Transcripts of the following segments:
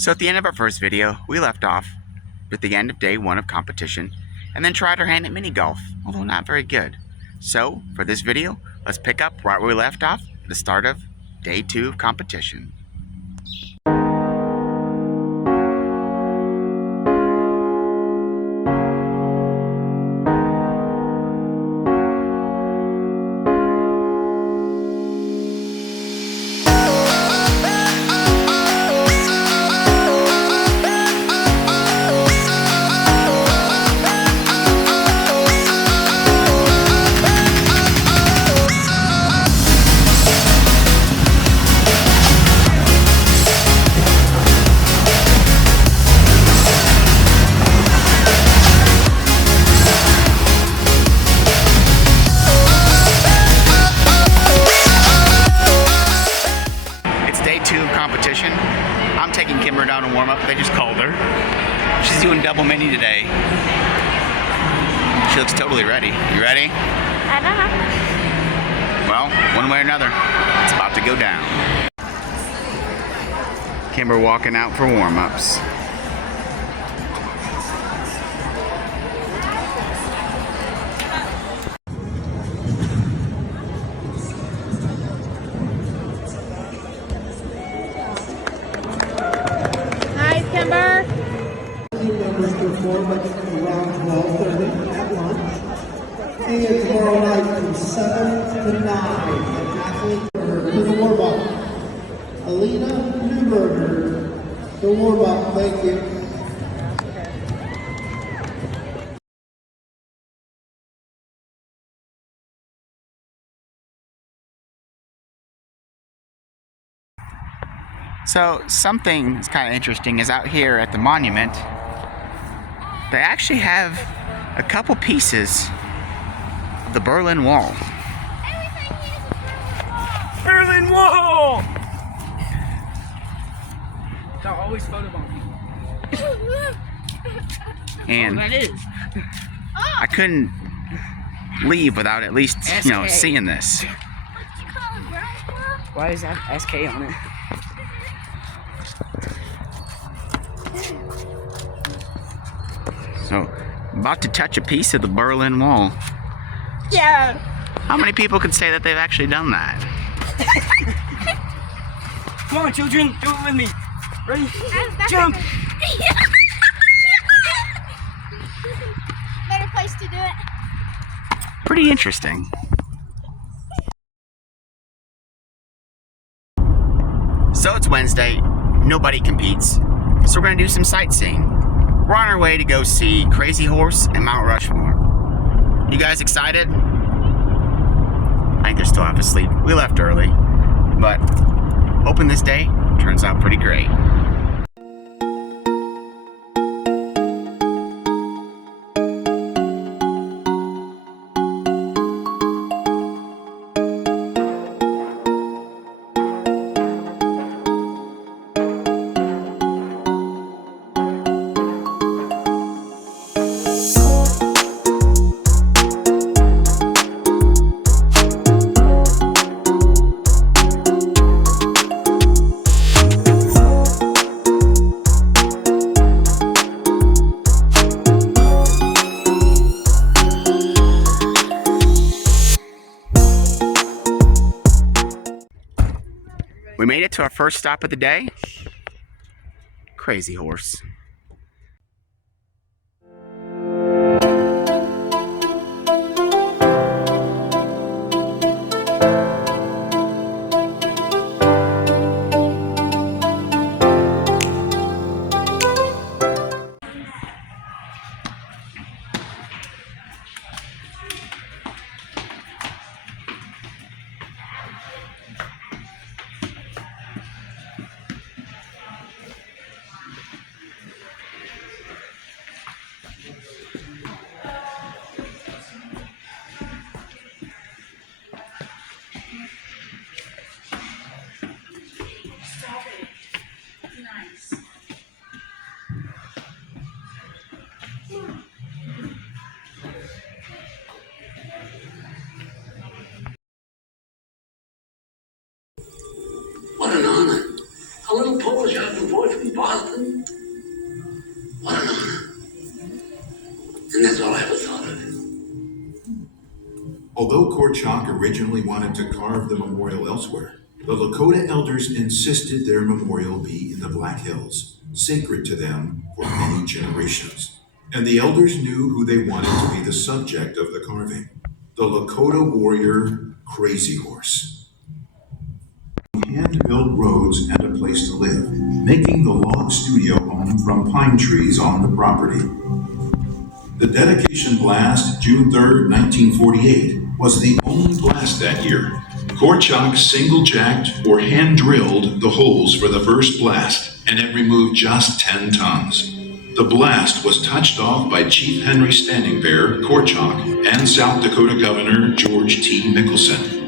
So at the end of our first video, we left off with the end of day 1 of competition, and then tried our hand at mini golf, although not very good. So for this video, let's pick up right where we left off at the start of day 2 of competition. Competition. I'm taking Kimber down to warm up. They just called her. She's doing double mini today. She looks totally ready. You ready? I don't know. Well, one way or another, it's about to go down. Kimber walking out for warm-ups. Around 12:30 at lunch. And tomorrow night from 7 to 9 at Athlete to the warm-up. Alina Newberger, the warm-up. Thank you. So something that's kind of interesting is out here at the monument. They actually have a couple pieces of the Berlin Wall. Berlin Wall! They'll always photobomb people. And that is. I couldn't leave without at least, seeing this. Why is that SK on it? So, about to touch a piece of the Berlin Wall. Yeah. How many people could say that they've actually done that? Come on, children, do it with me. Ready? Jump! Better place to do it. Pretty interesting. So it's Wednesday, nobody competes, so we're gonna do some sightseeing. We're on our way to go see Crazy Horse and Mount Rushmore. You guys excited? I think they're still half asleep. We left early, but hoping this day turns out pretty great. We made it to our first stop of the day, Crazy Horse. What an honor. A little Polish acting boy from Boston Korchak originally wanted to carve the memorial elsewhere, the Lakota elders insisted their memorial be in the Black Hills, sacred to them for many generations. And the elders knew who they wanted to be the subject of the carving, the Lakota warrior Crazy Horse. Hand-built roads and a place to live, making the log studio home from pine trees on the property. The dedication blast, June 3rd, 1948, was the only blast that year. Korchak single-jacked or hand-drilled the holes for the first blast, and it removed just 10 tons. The blast was touched off by Chief Henry Standing Bear, Korchak, and South Dakota Governor George T. Mickelson.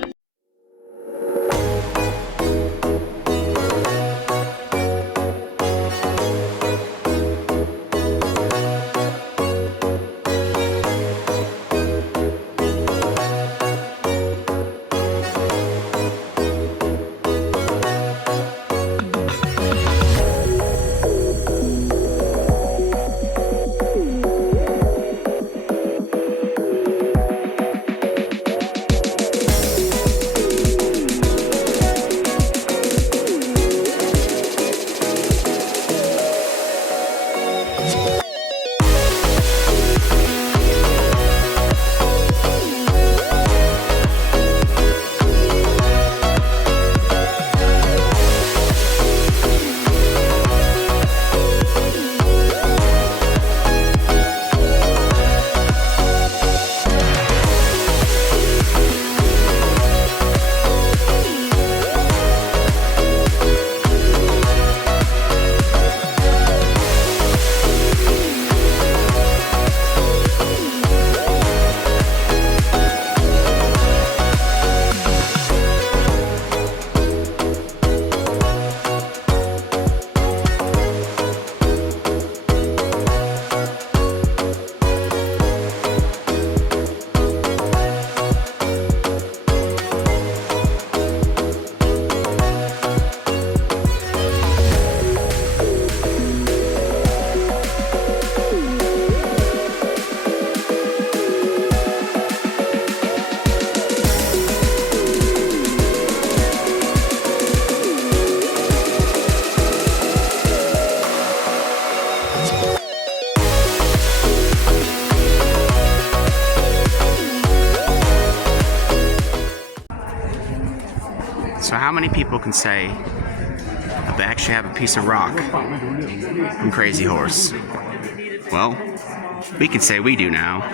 So how many people can say that they actually have a piece of rock from Crazy Horse? Well, we can say we do now.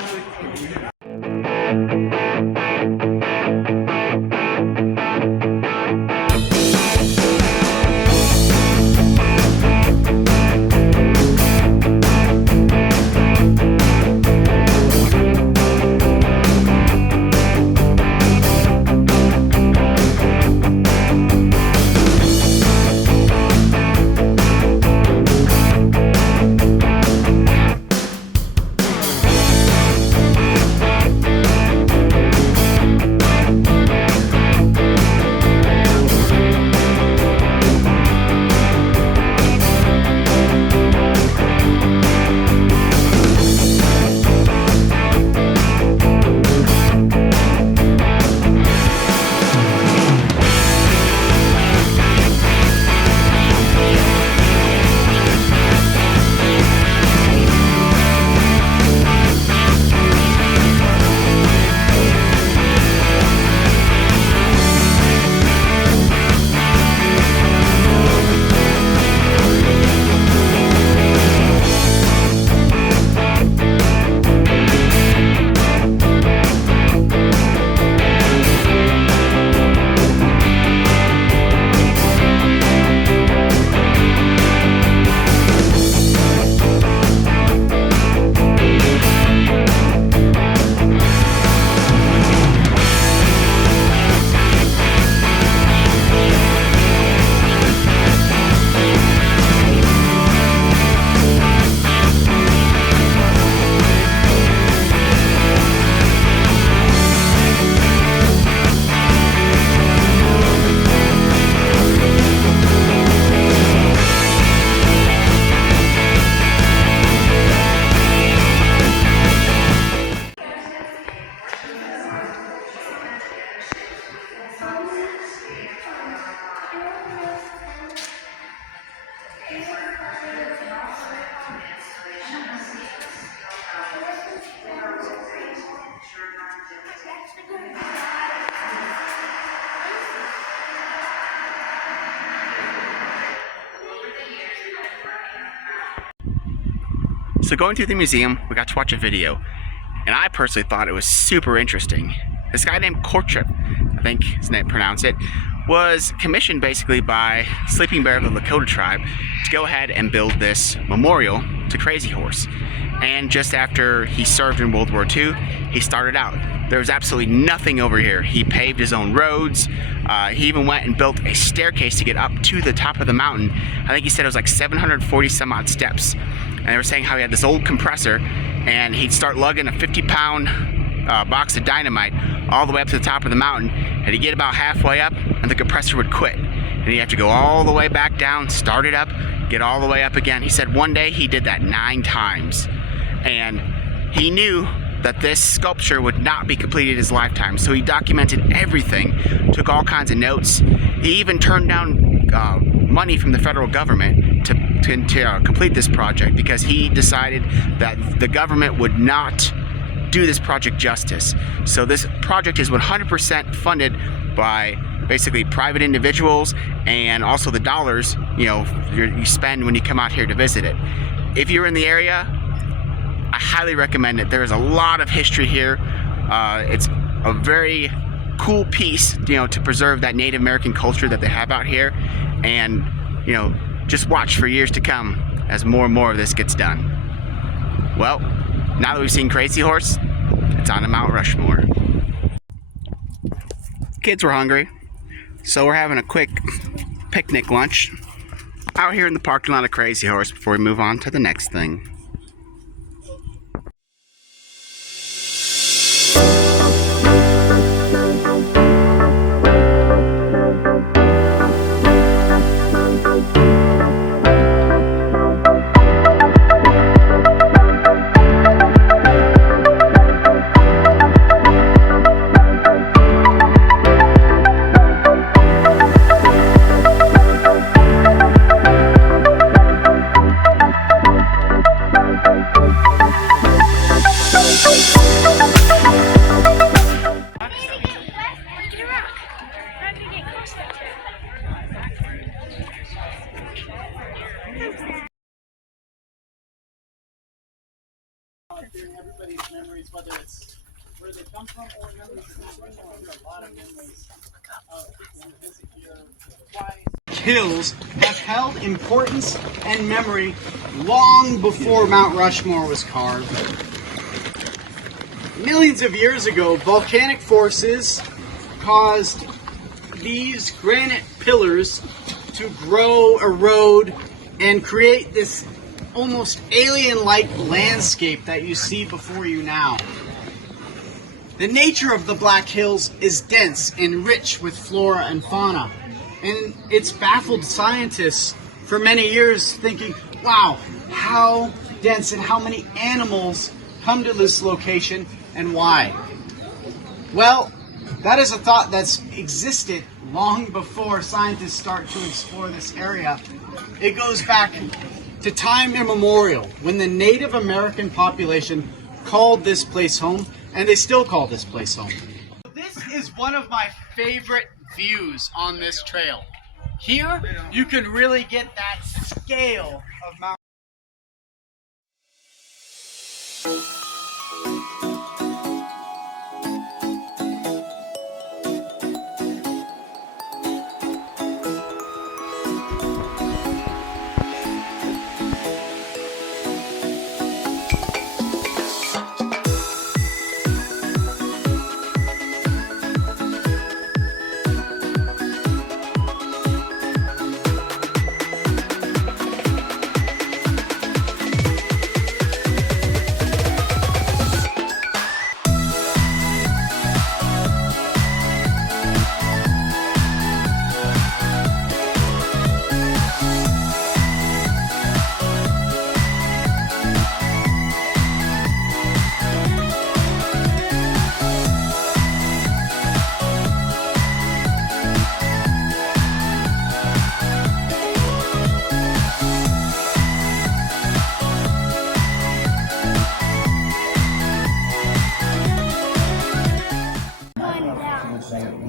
So going through the museum, we got to watch a video, and I personally thought it was super interesting. This guy named Korchuk, I think his name pronounce it, was commissioned basically by Sleeping Bear of the Lakota tribe to go ahead and build this memorial to Crazy Horse. And just after he served in World War II, he started out. There was absolutely nothing over here. He paved his own roads. He even went and built a staircase to get up to the top of the mountain. I think he said it was like 740 some odd steps. And they were saying how he had this old compressor, and he'd start lugging a 50-pound box of dynamite all the way up to the top of the mountain, and he'd get about halfway up, and the compressor would quit. And he'd have to go all the way back down, start it up, get all the way up again. He said one day he did that 9 times. And he knew that this sculpture would not be completed in his lifetime, so he documented everything, took all kinds of notes. He even turned down money from the federal government to complete this project because he decided that the government would not do this project justice. So this project is 100% funded by basically private individuals, and also the dollars you spend when you come out here to visit it. If you're in the area, I highly recommend it. There is a lot of history here. It's a very cool piece, to preserve that Native American culture that they have out here, and just watch for years to come as more and more of this gets done. Well, now that we've seen Crazy Horse, it's on to Mount Rushmore. Kids were hungry, so we're having a quick picnic lunch out here in the parking lot of Crazy Horse before we move on to the next thing. Everybody's memories, whether it's where they come from or memories a lot of memories of people who visit here twice. Hills have held importance and memory long before Mount Rushmore was carved. Millions of years ago, volcanic forces caused these granite pillars to grow, erode, and create this almost alien-like landscape that you see before you now. The nature of the Black Hills is dense and rich with flora and fauna, and it's baffled scientists for many years thinking, wow, how dense and how many animals come to this location and why? Well, that is a thought that's existed long before scientists start to explore this area. It goes back to time immemorial, when the Native American population called this place home, and they still call this place home. This is one of my favorite views on this trail. Here, you can really get that scale of Mount.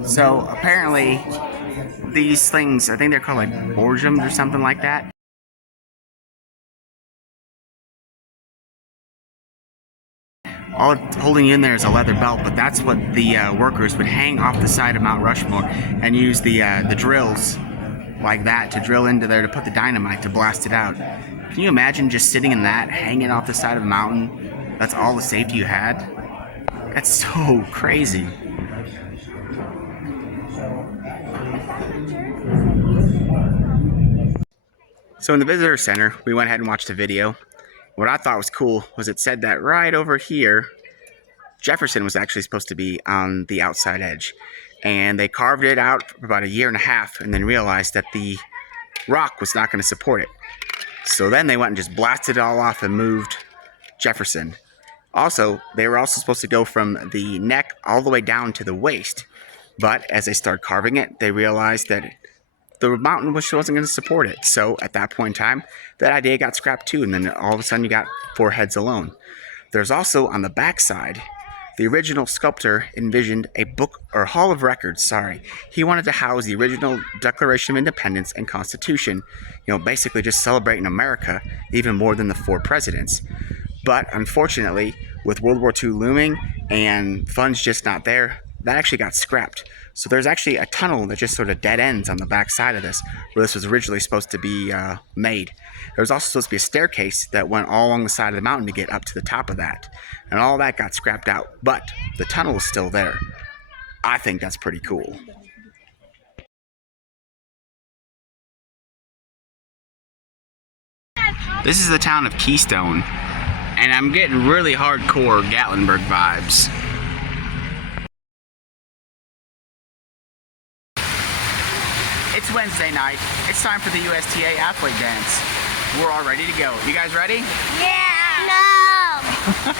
So apparently these things, I think they're called like borgems or something like that. All holding you in there is a leather belt, but that's what the workers would hang off the side of Mount Rushmore and use the drills like that to drill into there to put the dynamite to blast it out. Can you imagine just sitting in that, hanging off the side of a mountain? That's all the safety you had? That's so crazy. So in the visitor center, we went ahead and watched a video. What I thought was cool was it said that right over here, Jefferson was actually supposed to be on the outside edge. And they carved it out for about 1.5 years and then realized that the rock was not going to support it. So then they went and just blasted it all off and moved Jefferson. Also, they were also supposed to go from the neck all the way down to the waist. But as they started carving it, they realized that the mountain wasn't going to support it. So at that point in time, that idea got scrapped too. And then all of a sudden you got 4 heads alone. There's also on the back side, the original sculptor envisioned a book or hall of records, He wanted to house the original Declaration of Independence and Constitution, basically just celebrating America even more than the 4 presidents. But unfortunately, with World War II looming and funds just not there, that actually got scrapped. So there's actually a tunnel that just sort of dead ends on the back side of this, where this was originally supposed to be made. There was also supposed to be a staircase that went all along the side of the mountain to get up to the top of that. And all that got scrapped out, but the tunnel is still there. I think that's pretty cool. This is the town of Keystone, and I'm getting really hardcore Gatlinburg vibes. It's Wednesday night. It's time for the USTA Athlete dance. We're all ready to go. You guys ready? Yeah. No.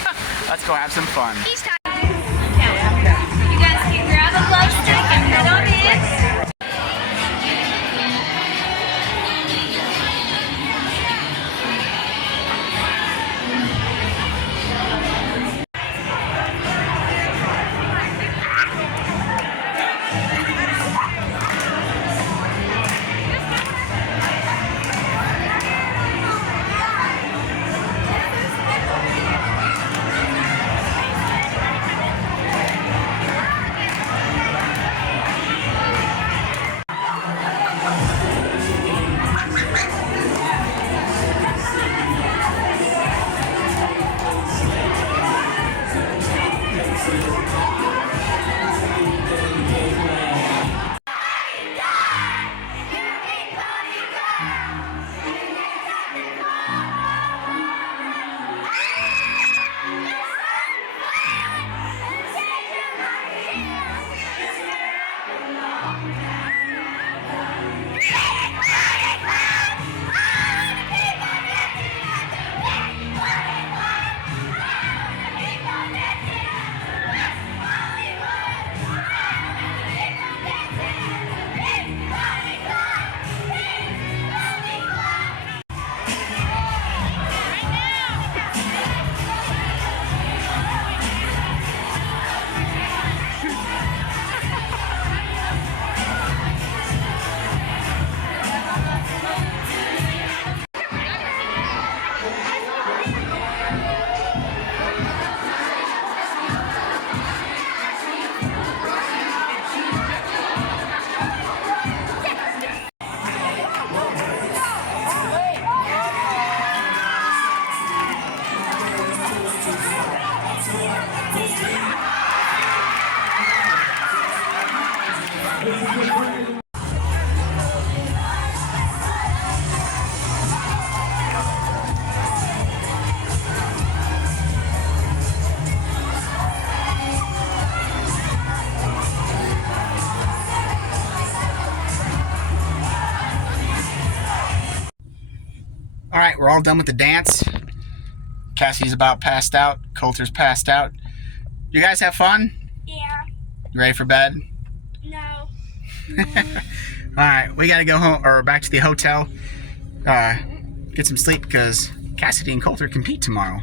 Let's go have some fun. Each time. You guys can grab a glow stick and head on in. All right, we're all done with the dance. Cassie's about passed out. Coulter's passed out. You guys have fun? Yeah. You ready for bed? No. All right, we gotta go home or back to the hotel. Get some sleep because Cassidy and Coulter compete tomorrow.